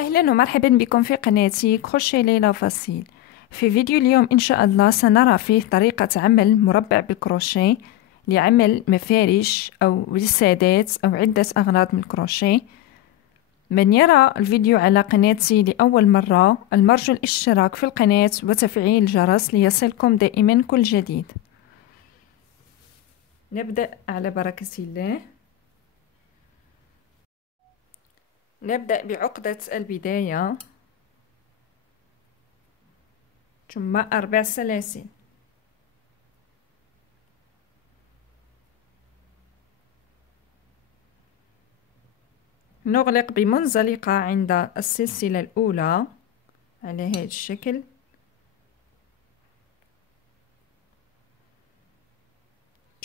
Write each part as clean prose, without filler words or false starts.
أهلا ومرحبا بكم في قناتي كروشيه ليلى فصيل. في فيديو اليوم إن شاء الله سنرى فيه طريقة عمل مربع بالكروشيه لعمل مفارش أو وسادات أو عدة أغراض من الكروشيه. من يرى الفيديو على قناتي لأول مرة المرجو الاشتراك في القناة وتفعيل الجرس ليصلكم دائما كل جديد. نبدأ على بركة الله. نبدأ بعقدة البداية ثم 4 سلاسل. نغلق بمنزلقة عند السلسلة الأولى على هذا الشكل،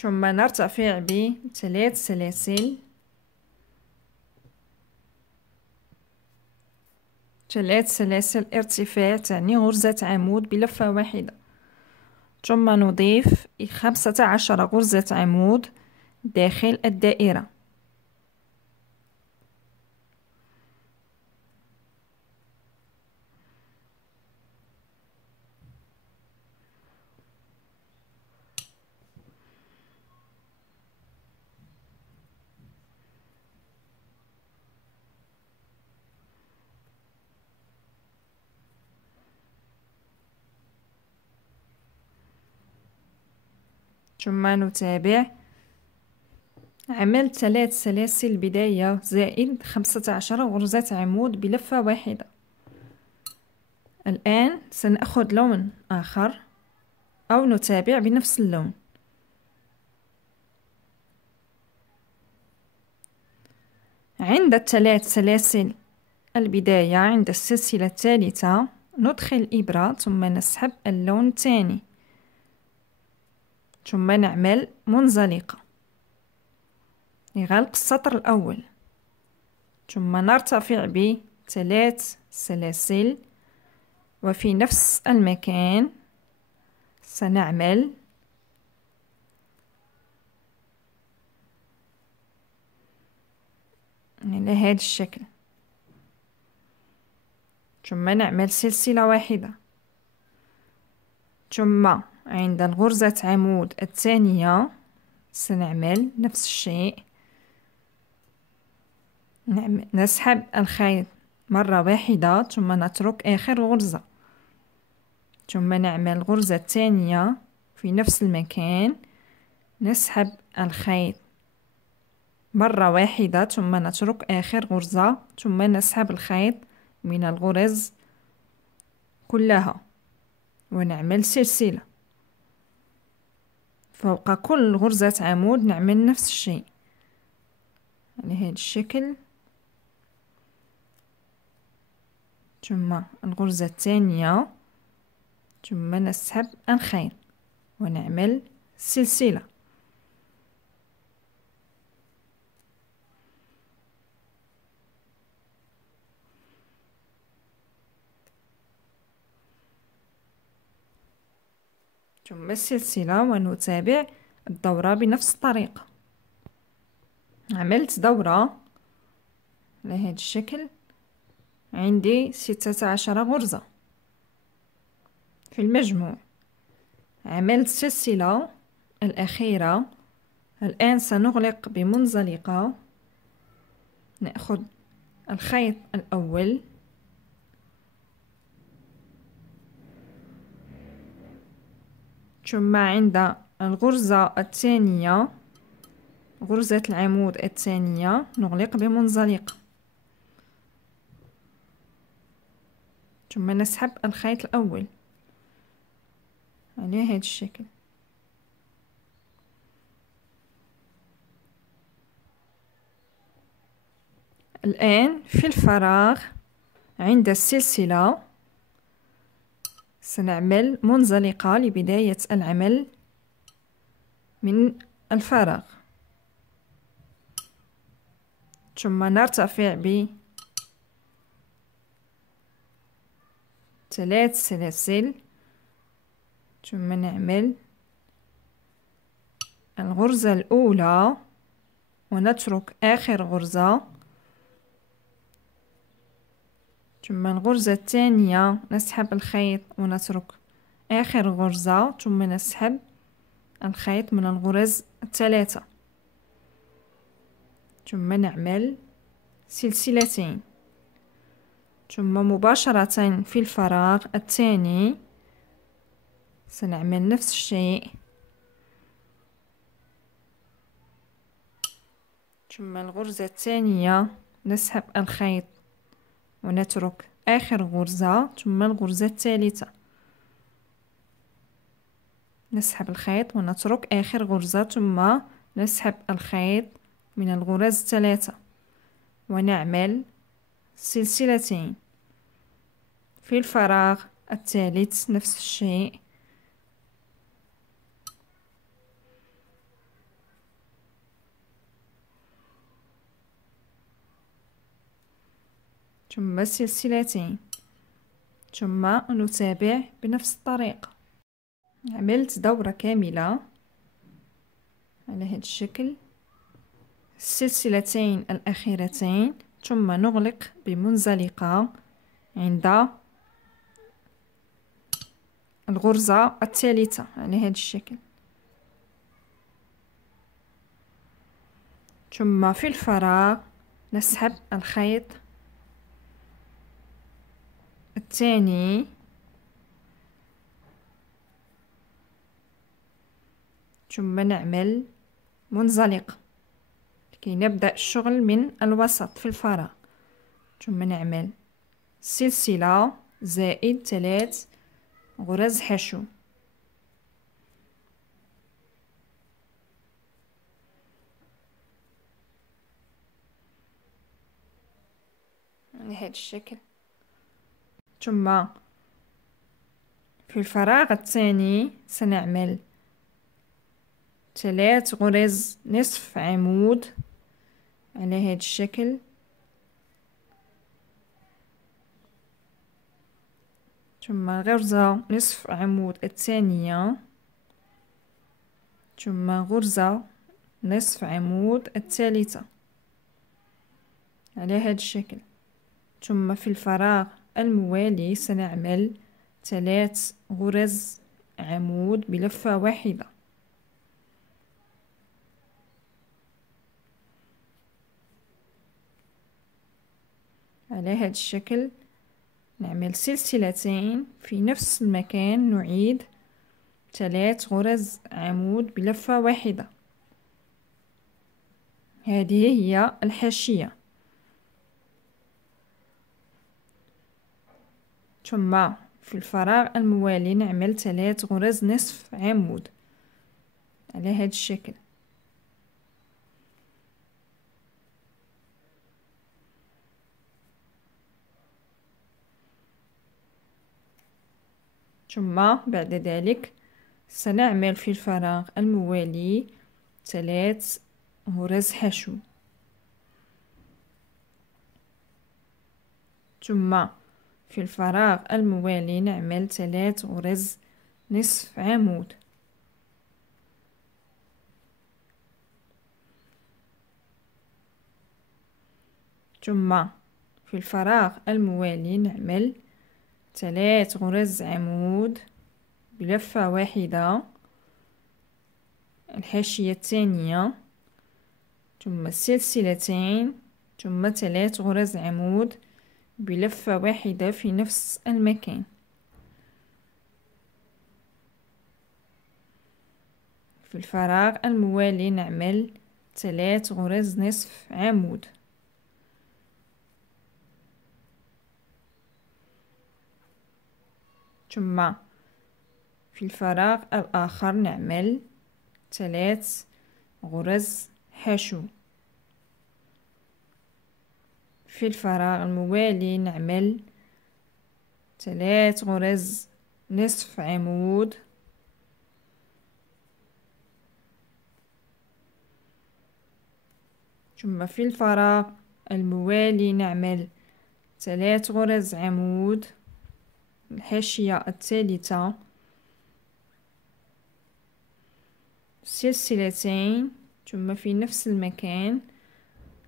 ثم نرتفع ب3 سلاسل، 3 سلاسل ارتفاع تعني غرزة عمود بلفة واحدة، ثم نضيف 15 غرزة عمود داخل الدائرة. ثم نتابع عمل 3 سلاسل بداية زائد 15 غرزة عمود بلفة واحدة. الآن سنأخذ لون آخر أو نتابع بنفس اللون. عند 3 سلاسل البداية عند السلسلة الثالثة ندخل الإبرة ثم نسحب اللون الثاني، ثم نعمل منزلقة لغلق السطر الأول، ثم نرتفع ب3 سلاسل، وفي نفس المكان سنعمل على هذا الشكل، ثم نعمل سلسلة واحدة، ثم عند الغرزة عمود الثانية سنعمل نفس الشيء، نسحب الخيط مرة واحدة ثم نترك آخر غرزة، ثم نعمل الغرزة الثانية في نفس المكان، نسحب الخيط مرة واحدة ثم نترك آخر غرزة، ثم نسحب الخيط من الغرز كلها ونعمل سلسلة. فوق كل غرزة عمود نعمل نفس الشيء على هذا الشكل، ثم الغرزة الثانية، ثم نسحب الخيط ونعمل سلسلة. ثم السلسلة ونتابع الدورة بنفس الطريقة. عملت دورة على هذا الشكل، عندي 16 غرزة في المجموع. عملت السلسلة الأخيرة. الآن سنغلق بمنزلقة، نأخذ الخيط الأول ثم عند الغرزة الثانية غرزة العمود الثانية نغلق بمنزلقة، ثم نسحب الخيط الأول على هذا الشكل. الآن في الفراغ عند السلسلة سنعمل منزلقة لبداية العمل من الفراغ، ثم نرتفع ب3 سلاسل، ثم نعمل الغرزة الأولى ونترك آخر غرزة، ثم الغرزة الثانية نسحب الخيط ونترك آخر غرزة، ثم نسحب الخيط من الغرز الثلاثة، ثم نعمل سلسلتين، ثم مباشرة في الفراغ الثاني سنعمل نفس الشيء، ثم الغرزة الثانية نسحب الخيط ونترك آخر غرزة، ثم الغرزة الثالثة نسحب الخيط ونترك آخر غرزة، ثم نسحب الخيط من الغرز الثلاثة ونعمل سلسلتين. في الفراغ الثالث نفس الشيء، ثم سلسلتين، ثم نتابع بنفس الطريقة. عملت دورة كاملة على هذا الشكل، السلسلتين الأخيرتين، ثم نغلق بمنزلقة عند الغرزة الثالثة على هذا الشكل، ثم في الفراغ نسحب الخيط الثاني، ثم نعمل منزلقة لكي نبدأ الشغل من الوسط في الفراغ، ثم نعمل سلسلة زائد 3 غرز حشو، بهذا الشكل، ثم في الفراغ الثاني سنعمل 3 غرز نصف عمود على هذا الشكل، ثم غرزة نصف عمود الثانية، ثم غرزة نصف عمود الثالثة على هذا الشكل، ثم في الفراغ الموالي سنعمل 3 غرز عمود بلفة واحدة، على هذا الشكل. نعمل سلسلتين في نفس المكان، نعيد 3 غرز عمود بلفة واحدة. هذه هي الحاشية. ثم في الفراغ الموالي نعمل 3 غرز نصف عمود على هذا الشكل، ثم بعد ذلك سنعمل في الفراغ الموالي 3 غرز حشو، ثم في الفراغ الموالي نعمل 3 غرز نصف عمود، ثم في الفراغ الموالي نعمل 3 غرز عمود بلفة واحدة، الحاشية الثانية، ثم سلسلتين، ثم 3 غرز عمود بلفة واحدة في نفس المكان. في الفراغ الموالي نعمل 3 غرز نصف عمود، ثم في الفراغ الآخر نعمل 3 غرز حشو. في الفراغ الموالي نعمل 3 غرز نصف عمود، ثم في الفراغ الموالي نعمل 3 غرز عمود، الحاشية الثالثة، سلسلتين، ثم في نفس المكان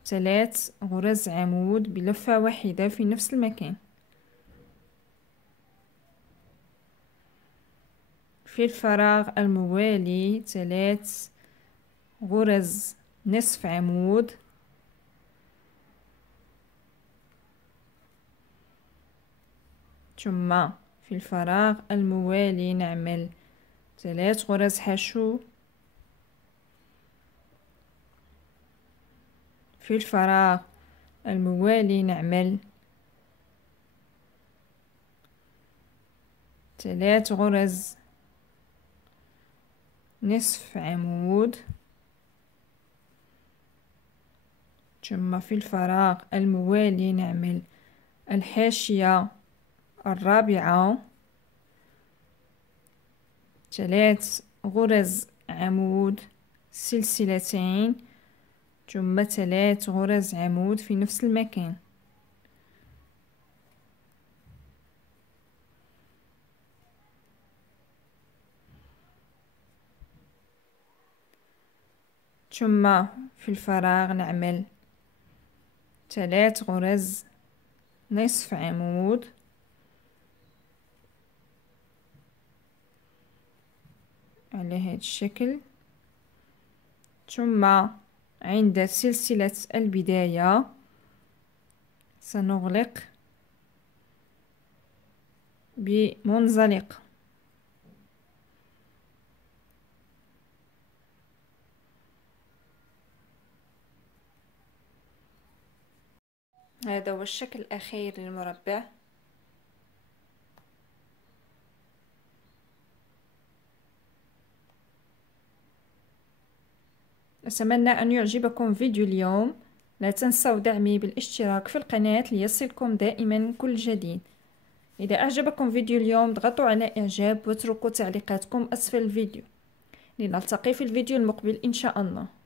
3 غرز عمود بلفة واحدة في نفس المكان. في الفراغ الموالي 3 غرز نصف عمود، ثم في الفراغ الموالي نعمل 3 غرز حشو، في الفراغ الموالي نعمل 3 غرز نصف عمود، ثم في الفراغ الموالي نعمل الحاشية الرابعة 3 غرز عمود سلسلتين، ثم 3 غرز عمود في نفس المكان. ثم في الفراغ نعمل 3 غرز نصف عمود، على هذا الشكل، ثم عند سلسلة البداية سنغلق بمنزلق. هذا هو الشكل الأخير للمربع. أتمنى أن يعجبكم فيديو اليوم. لا تنسوا دعمي بالاشتراك في القناة ليصلكم دائما كل جديد. إذا أعجبكم فيديو اليوم اضغطوا على إعجاب واتركوا تعليقاتكم أسفل الفيديو. لنلتقي في الفيديو المقبل إن شاء الله.